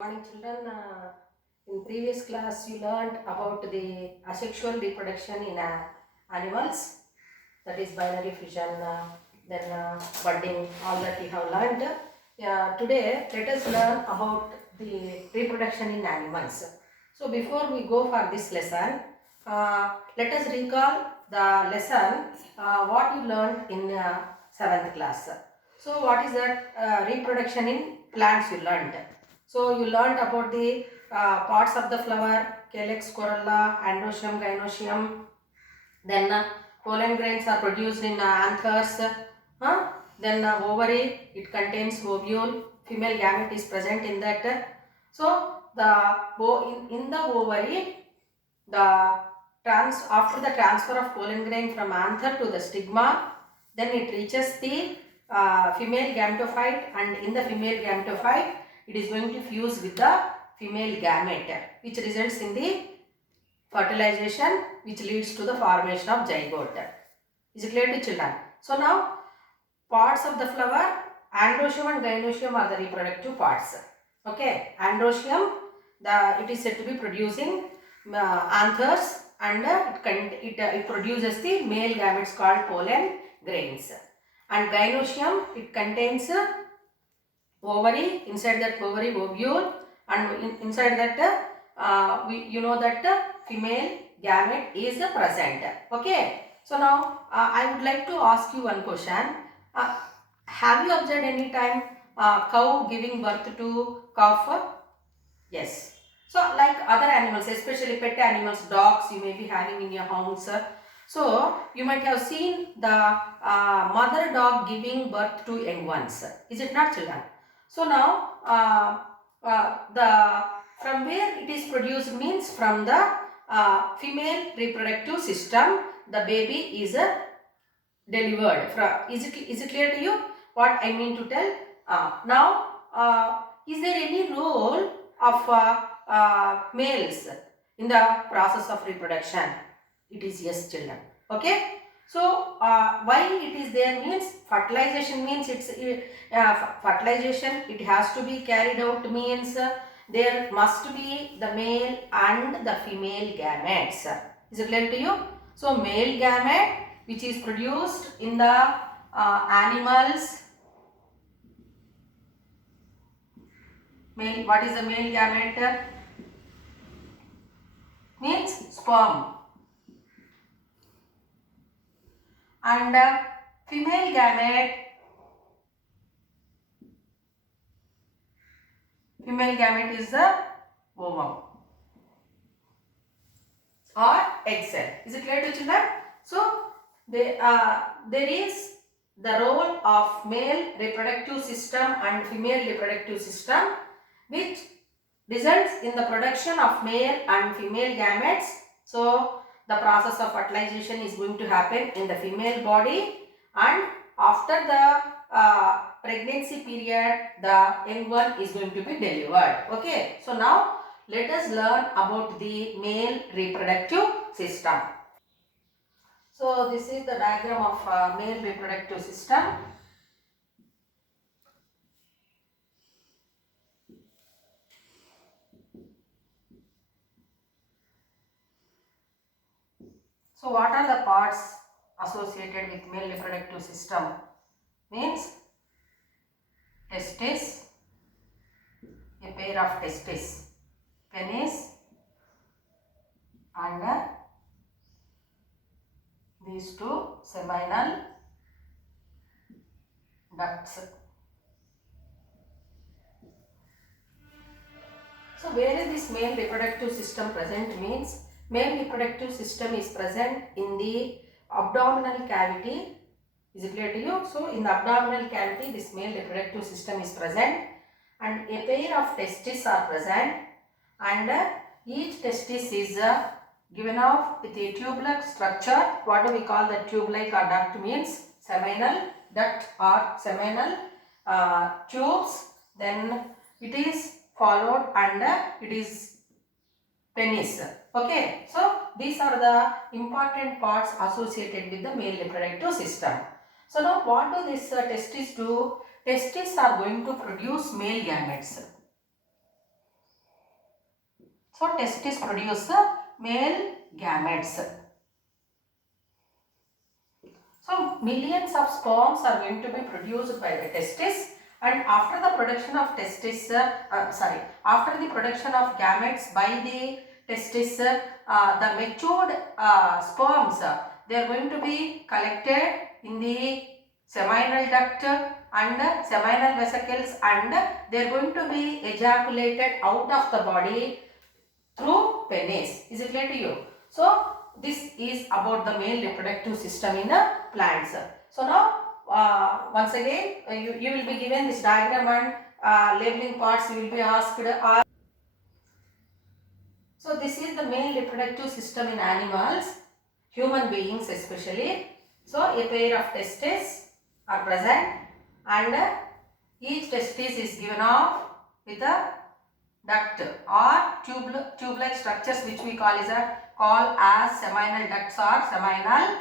Morning children, in previous class you learned about the asexual reproduction in animals, that is binary fission, then budding, all that we have learned. Today let us learn about the reproduction in animals. So before we go for this lesson, let us recall the lesson what you learned in 7th class. So what is that reproduction in plants you learned? So you learned about the parts of the flower, calyx, corolla, androecium, gynoecium. Then pollen grains are produced in anthers. Then ovary, it contains ovule. Female gamete is present in that. So in the ovary, after the transfer of pollen grain from anther to the stigma, then it reaches the female gametophyte, and in the female gametophyte it is going to fuse with the female gamete, which results in the fertilization, which leads to the formation of zygote. Is it clear to children? So now parts of the flower, androecium and gynoecium are the reproductive parts. Okay, androecium, it is said to be producing anthers, and it produces the male gametes called pollen grains. And gynoecium, it contains ovary, inside that ovary ovule, and inside that you know that female gamete is present. Okay, so now I would like to ask you one question. Have you observed any time cow giving birth to calf? Yes. So like other animals, especially pet animals, dogs you may be having in your house. So you might have seen the mother dog giving birth to young ones. Is it not, children? So now the from where it is produced means from the female reproductive system, the baby is delivered. Is it clear to you what I mean to tell? Now is there any role of males in the process of reproduction? It is yes, children. Okay. So why it is there means fertilization means it's fertilization, it has to be carried out means there must be the male and the female gametes. Is it clear to you? So male gamete which is produced in the animals. Male, what is the male gamete? Means sperm. And female gamete is the ovum or egg cell. Is it clear to children? So there is the role of male reproductive system and female reproductive system, which results in the production of male and female gametes. So the process of fertilization is going to happen in the female body, and after the pregnancy period the young one is going to be delivered. Okay, so now let us learn about the male reproductive system. So this is the diagram of male reproductive system. So what are the parts associated with male reproductive system? Means testis, a pair of testis, penis, and these two seminal ducts. So where is this male reproductive system present means male reproductive system is present in the abdominal cavity. Is it clear to you? So in the abdominal cavity this male reproductive system is present, and a pair of testes are present, and each testis is given off with a tube-like structure. What do we call the tube-like or duct means seminal duct or seminal tubes. Then it is followed and it is penis. Okay, so these are the important parts associated with the male reproductive system. So now what do these testes do? Testes are going to produce male gametes. So testis produce male gametes. So millions of sperms are going to be produced by the testis, and after the production of after the production of gametes by the testis, the matured sperms, they are going to be collected in the seminal duct and seminal vesicles, and they are going to be ejaculated out of the body through penis. Is it clear to you? So this is about the male reproductive system in plants. So now once again you will be given this diagram and labeling parts you will be asked. So this is the male reproductive system in animals, human beings especially. So a pair of testes are present, and each testis is given off with a duct or tube-like structures, which we call as seminal ducts or seminal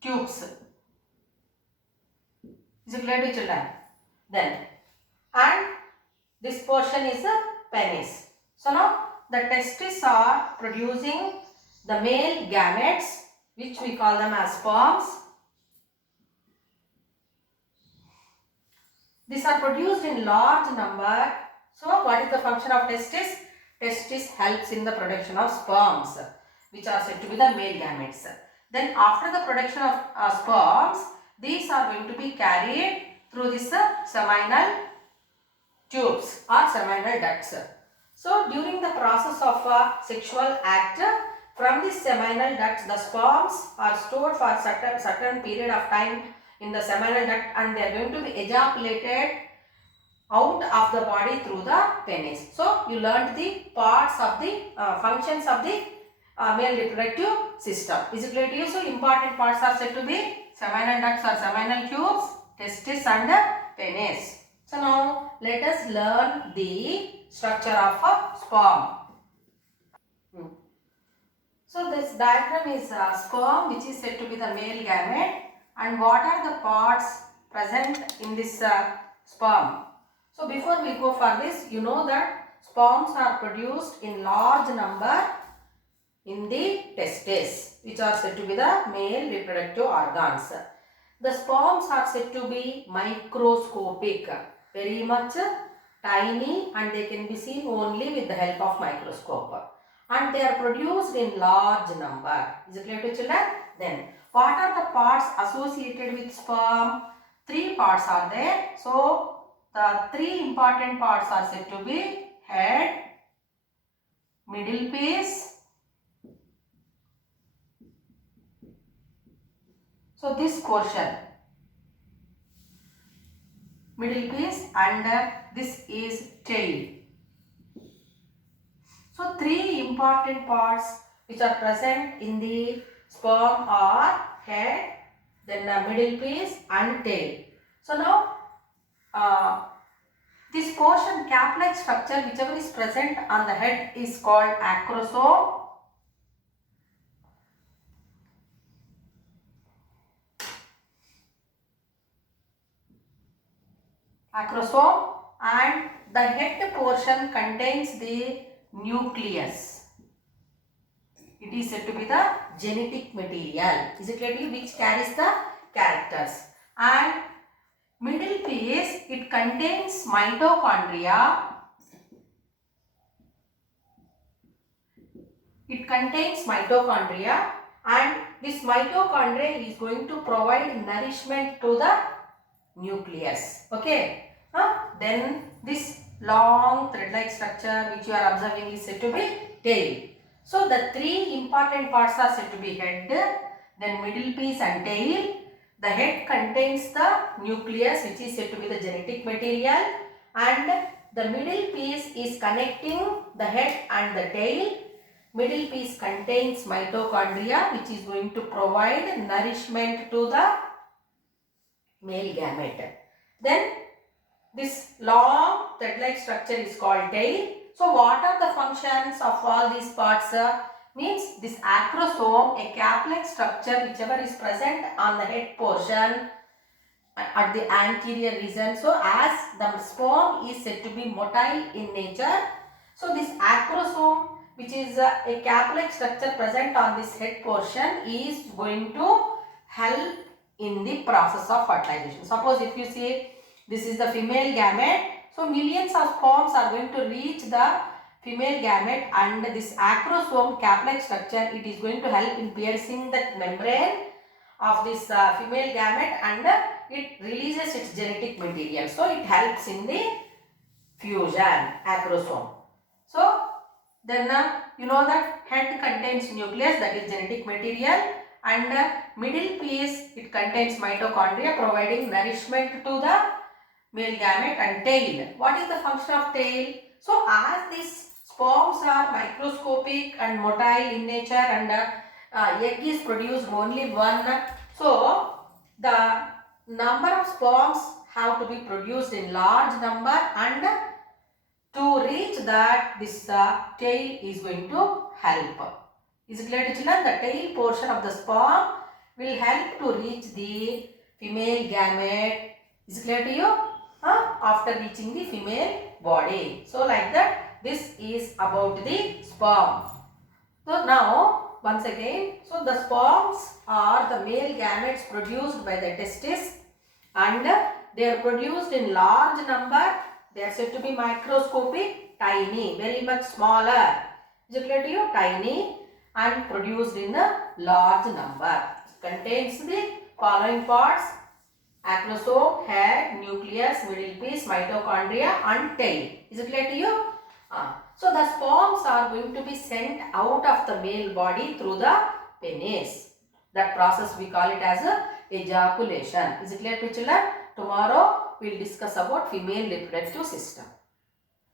tubes. Is it clear to children? Then, and this portion is a penis. So now the testes are producing the male gametes, which we call them as sperms. These are produced in large number. So what is the function of testis? Testis helps in the production of sperms, which are said to be the male gametes. Then after the production of sperms, these are going to be carried through this seminal tubes or seminal ducts. So during the process of sexual act, from this seminal ducts, the sperms are stored for certain period of time in the seminal duct, and they are going to be ejaculated out of the body through the penis. So you learned the parts of the functions of the male reproductive system. Is it clear to you? So important parts are said to be seminal ducts or seminal tubes, testis and penis. So now let us learn the structure of a sperm. So this diagram is a sperm, which is said to be the male gamete, and what are the parts present in this sperm. So before we go for this, you know that sperms are produced in large number in the testes, which are said to be the male reproductive organs. The sperms are said to be microscopic, very much tiny, and they can be seen only with the help of microscope. And they are produced in large number. Is it clear to children? Then, what are the parts associated with sperm? 3 parts are there. So, the 3 important parts are said to be head, middle piece. So, this portion, middle piece, and this is tail. So 3 important parts which are present in the sperm are head, then the middle piece and tail. So now this portion, cap-like structure, whichever is present on the head is called acrosome. Acrosome, and the head portion contains the nucleus. It is said to be the genetic material. Is it clear to you? Which carries the characters. And middle piece, it contains mitochondria. It contains mitochondria, and this mitochondria is going to provide nourishment to the nucleus. Okay. Then this long thread-like structure which you are observing is said to be tail. So the 3 important parts are said to be head, then middle piece and tail. The head contains the nucleus, which is said to be the genetic material, and the middle piece is connecting the head and the tail. Middle piece contains mitochondria, which is going to provide nourishment to the male gamete. Then this long thread-like structure is called tail. So what are the functions of all these parts? Means this acrosome, a cap-like structure whichever is present on the head portion at the anterior region. So as the sperm is said to be motile in nature, So this acrosome, which is a cap-like structure present on this head portion, is going to help in the process of fertilization. Suppose if you see this is the female gamete, so millions of sperms are going to reach the female gamete, and this acrosome cap-like structure, it is going to help in piercing the membrane of this female gamete, and it releases its genetic material. So it helps in the fusion, acrosome. So then you know that head contains nucleus, that is genetic material, and middle piece, it contains mitochondria providing nourishment to the male gamete. And tail, what is the function of tail? So as these sperms are microscopic and motile in nature, and egg is produced only one, so the number of sperms have to be produced in large number, and to reach that, this tail is going to help. Is it clear to children? The tail portion of the sperm will help to reach the female gamete. Is it clear to you? After reaching the female body. So like that, this is about the sperm. So now, once again, so the sperms are the male gametes produced by the testis, and they are produced in large number. They are said to be microscopic, tiny, very much smaller. Is it clear to you? Tiny and produced in a large number. It contains the following parts: acrosome, head, nucleus, middle piece, mitochondria, and tail. Is it clear to you? So the sperms are going to be sent out of the male body through the penis. That process we call it as a ejaculation. Is it clear to children? Tomorrow we will discuss about female reproductive system.